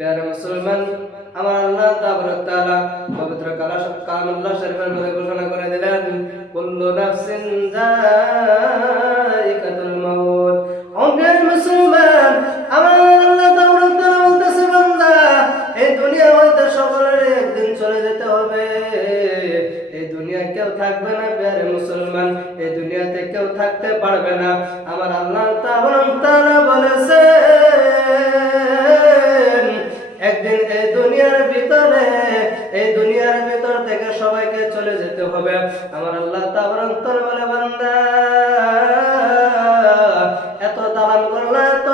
প্যারে মুসলমান আমার আল্লাহ তাবারক তাআলা পবিত্র কালামুল্লাহ শরীফের মধ্যে ঘোষণা করে দিলেন কুল্লু নাফসিন যায়িকাতুল মাউত অঙ্গের মুসলমান আমার আল্লাহ তাবারক তাআলা বলতেছে বান্দা এই দুনিয়া হইতে সকলের একদিন চলে যেতে হবে এই দুনিয়া কেউ থাকবে না প্যারে মুসলমান এই দুনিয়াতে কেউ থাকতে পারবে না আমার আল্লাহ তাবারক তাআলা বলেছে একদিন এই দুনিয়ার ভিতরে এই দুনিয়ার ভিতর থেকে সবাইকে চলে যেতে হবে আমার আল্লাহ তাবরন্তর বলে বান্দা এত দালান করলা এত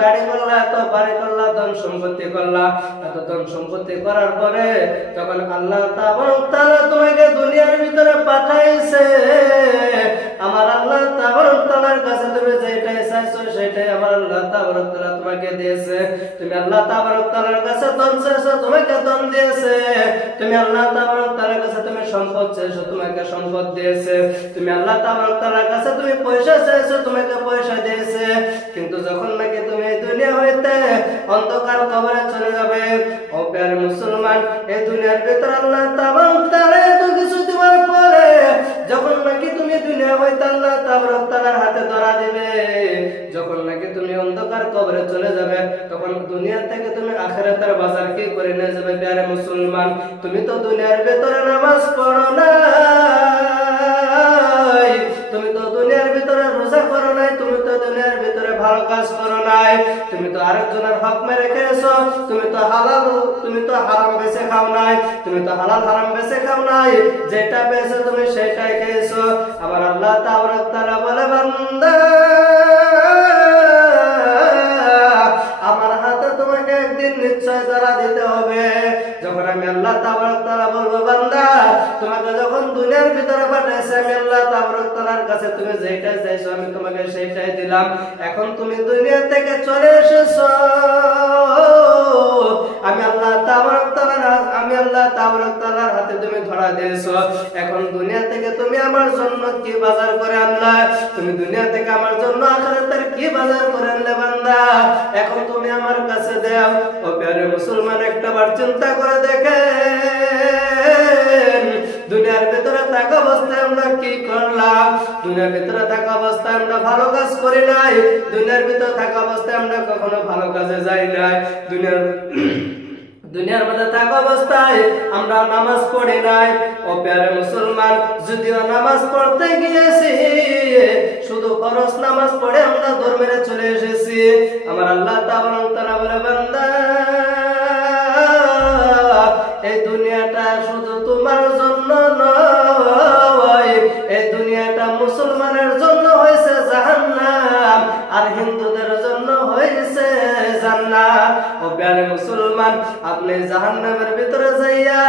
গাড়ি করলা এত বাড়ি করলা ধন সম্পত্তি করলা এত ধন সম্পত্তি করার পরে যখন আল্লাহ তাবরন্তর তোমাকে দুনিয়ার ভিতরে পাঠাইছে আমার আল্লাহ তাবরন্তর কাছে তুমি যেটা সেটাই আমার আল্লাহ তাবারক তোমাকে দিয়েছে তুমি আল্লাহ তাবারক তাআলার কাছে ধন চেয়েছো তোমাকে ধন দিয়েছে তুমি আল্লাহ তাবারক তাআলার কাছে তুমি সম্পদ চেয়েছো তোমাকে সম্পদ দিয়েছে তুমি আল্লাহ তাবারক তাআলার কাছে তুমি পয়সা চেয়েছো তোমাকে পয়সা দিয়েছে কিন্তু যখন নাকি তুমি এই দুনিয়া হইতে অন্ধকার কবরে চলে যাবে ও প্যার মুসলমান এই দুনিয়ার ভিতর আল্লাহ তাবারক তাআলা এত কিছু দেওয়ার পরে যখন নাকি তুমি দুনিয়া হইতে আল্লাহ তাবারক তোমার কবরে চলে যাবে তখন দুনিয়া থেকে তুমি আখেরাতের বাজার কি করে নিয়ে যাবে প্যারে মুসলমান তুমি তো দুনিয়ার ভেতরে নামাজ পড়ো না তুমি তো দুনিয়ার ভিতরে রোজা করো নাই তুমি তো দুনিয়ার ভিতরে ভালো কাজ করো নাই তুমি তো আরেকজনের হক মেরে খেয়েছো তুমি তো হালাল তুমি তো হারাম বেছে খাও নাই তুমি তো হালাল হারাম বেছে খাও নাই যেটা পেয়েছো তুমি সেটাই খেয়েছো আবার আল্লাহ তাওরাত তারা দিন নিশ্চয় তারা দিতে হবে যখন আমি আল্লাহ তাবারক তারা বলবো বান্দা তোমাকে যখন দুনিয়ার ভিতরে পাঠাইছে আমি আল্লাহ তাবারক তারার কাছে তুমি যেটাই চাইছো আমি তোমাকে সেইটাই দিলাম এখন তুমি দুনিয়া থেকে চলে এসেছো আমি আল্লাহ তাবারক তারা আমি আল্লাহ তাবারক তারা হাতে তুমি ধরা দিয়েছো এখন দুনিয়া থেকে তুমি আমার জন্য কি বাজার করে আনলে তুমি দুনিয়া থেকে আমার জন্য আখেরাতের কি বাজার করে আনলে বান্দা এখন তুমি আমার কাছে দাও ও প্যারে মুসলমান একটা বার চিন্তা করে দেখে দুনিয়ার ভেতরে থাকা অবস্থায় আমরা কি করলাম দুনিয়ার ভেতরে থাকা অবস্থায় আমরা ভালো কাজ করি নাই দুনিয়ার ভেতরে থাকা অবস্থায় আমরা কখনো ভালো কাজে যাই নাই দুনিয়ার দুনিয়ার মধ্যে থাকা অবস্থায় আমরা নামাজ পড়ি নাই ও প্যারে মুসলমান যদিও নামাজ পড়তে গিয়েছি শুধু ফরজ নামাজ পড়ে আমরা ধর্মের চলে এসেছি আমার আল্লাহ তারা বলে বান্দা এই দুনিয়াটা শুধু তোমার জন্য নয় এই দুনিয়াটা মুসলমানের জন্য ও প্যারে মুসলমান আপনি জাহান্নামের ভিতরে যাইয়া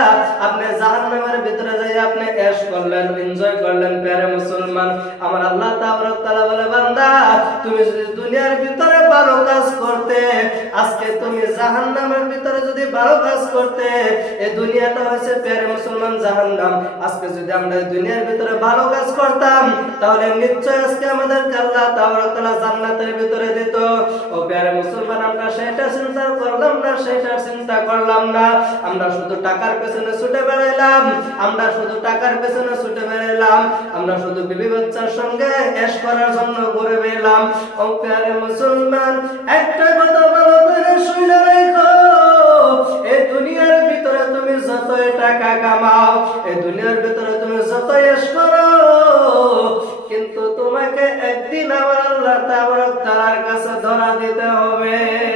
আপনি জাহান্নামের ভিতরে যাইয়া আপনি এশ করলেন এনজয় করলেন প্যারে মুসলমান আমার আল্লাহ তাবরক তালা বলে বান্দা তুমি যদি দুনিয়ার ভিতরে ভালো কাজ করতে আজকে তুমি জাহান্নামের ভিতরে যদি ভালো কাজ করতে এই দুনিয়াটা হয়েছে প্যারে মুসলমান জাহান্নাম আজকে যদি আমরা দুনিয়ার ভিতরে ভালো কাজ করতাম তাহলে নিশ্চয় আজকে আমাদের আল্লাহ তাবরক তালা জান্নাতের ভিতরে দিত ও প্যারে মুসলমান সেটা চিন্তা করলাম না সেটা চিন্তা করলাম না আমরা শুধু টাকার পেছনে ছুটে বেড়াইলাম আমরা শুধু টাকার পেছনে ছুটে বেড়াইলাম আমরা শুধু বিবি বাচ্চার সঙ্গে এস করার জন্য ঘুরে বেড়াম ও মুসলমান একটা কথা ভালো করে শুনে রেখো এই দুনিয়ার ভিতরে তুমি যতই টাকা কামাও এই দুনিয়ার ভিতরে তুমি যতই এস করো কিন্তু তোমাকে একদিন আমার আল্লাহ তাবার তার কাছে ধরা দিতে হবে